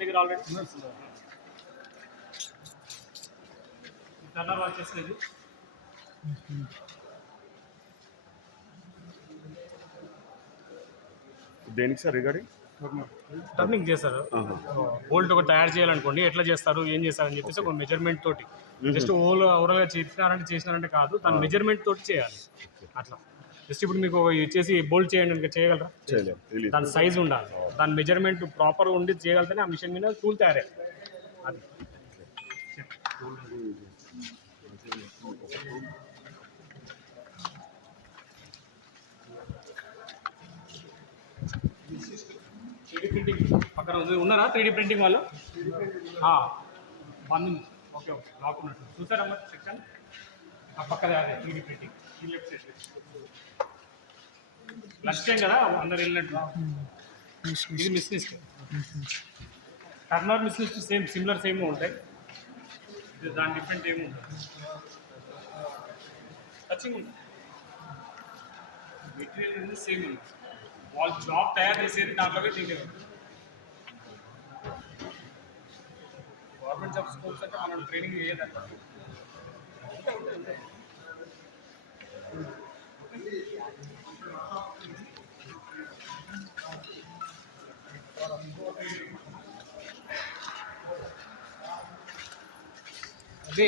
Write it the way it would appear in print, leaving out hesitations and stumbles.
మన దగ్గర already Turner వచ్చేసేది. దేనికి సార్ రిగార్డింగ్ టర్నింగ్ చేస్తారు. బోల్ట్ ఒకటి తయారు చేయాలనుకోండి, ఎట్లా చేస్తారు, ఏం చేస్తారని చెప్పేసి ఒక మెజర్మెంట్ తోటి, జస్ట్ ఓవరాల్గా చేసినారంటే కాదు, దాని మెజర్మెంట్ తోటి చేయాలి. అట్లా జస్ట్ ఇప్పుడు మీకు చేసి బోల్ట్ చేయండి ఇంకా చేయగలరా? దాని సైజ్ ఉండాలి, దాని మెజర్మెంట్ ప్రాపర్గా ఉండి చేయగలితేనే ఆ మిషన్ మీద టూల్ తయారయ్యాయి. అది త్రీడీ ప్రింటింగ్ పక్కన ఉన్నారా? 3D ప్రింటింగ్ వాళ్ళు బంద్. ఓకే ఓకే, రాకున్నట్టు చూసారమ్మా సెక్షన్ ఆ పక్కదే, అదే 3D ప్రింటింగ్. ఈ లెఫ్ట్ సైడ్ లంచ్ టైం కదా, అందరు వెళ్ళినట్టు. ఇది మిస్నిస్ట్, టర్నర్ మిస్నిస్ట్ సేమ్ సేమ్ ఉంటాయి. ఇది దాని డిఫరెంట్ ఏమి ఉంటుంది, టచింగ్ ఉంటుంది. మెటీరియల్ అనేది సేమ్ ఉంది, వాళ్ళు జాబ్ తయారు చేసేది దాంట్లోకి తీసేది. గవర్నమెంట్ జాబ్ స్కూల్స్ అంటే మనం ట్రైనింగ్ చేయదంట. అదే